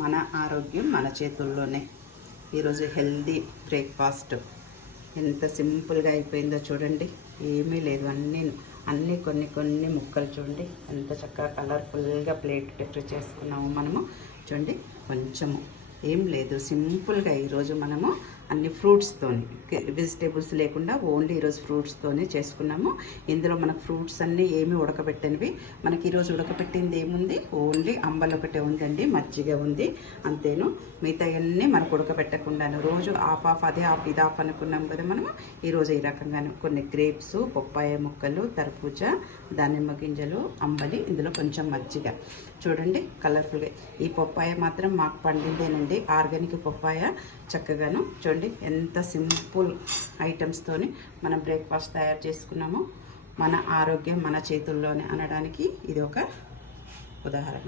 మన ఆరోగ్యం మన చేతుల్లోనే. ఈరోజు హెల్దీ బ్రేక్ఫాస్ట్ ఎంత సింపుల్గా అయిపోయిందో చూడండి. ఏమీ లేదు, అన్నీ కొన్ని ముక్కలు చూడండి ఎంత చక్కగా కలర్ఫుల్గా ప్లేట్ డెకరేట్ చేసుకున్నాము మనము. చూడండి, కొంచెము ఏం లేదు, సింపుల్గా ఈరోజు మనము అన్ని ఫ్రూట్స్తోని, వెజిటేబుల్స్ లేకుండా ఓన్లీ ఈరోజు ఫ్రూట్స్తోనే చేసుకున్నాము. ఇందులో మనకు ఫ్రూట్స్ అన్నీ ఏమీ ఉడకబెట్టనివి. మనకి ఈరోజు ఉడకబెట్టింది ఏముంది, ఓన్లీ అంబలు ఒకటే ఉందండి, మజ్జిగ ఉంది, అంతేను. మిగతా అన్నీ మనకు ఉడకబెట్టకుండాను రోజు ఆఫ్ అదే ఆఫ్ ఇది ఆఫ్ అనుకున్నాం కదా మనము. ఈరోజు ఈ రకంగాను కొన్ని గ్రేప్స్, పప్పాయ ముక్కలు, తర్బూజా, దానిమ్మ గింజలు, అంబలి, ఇందులో కొంచెం మజ్జిగ. చూడండి కలర్ఫుల్గా. ఈ పప్పాయ మాత్రం మాకు పండిందేనండి, ఆర్గానిక్ పప్పాయ. చక్కగాను చూడండి ఎంత సింపుల్ ఐటమ్స్తోని మనం బ్రేక్ఫాస్ట్ తయారు చేసుకున్నాము. మన ఆరోగ్యం మన చేతుల్లోనే అనడానికి ఇది ఒక ఉదాహరణ.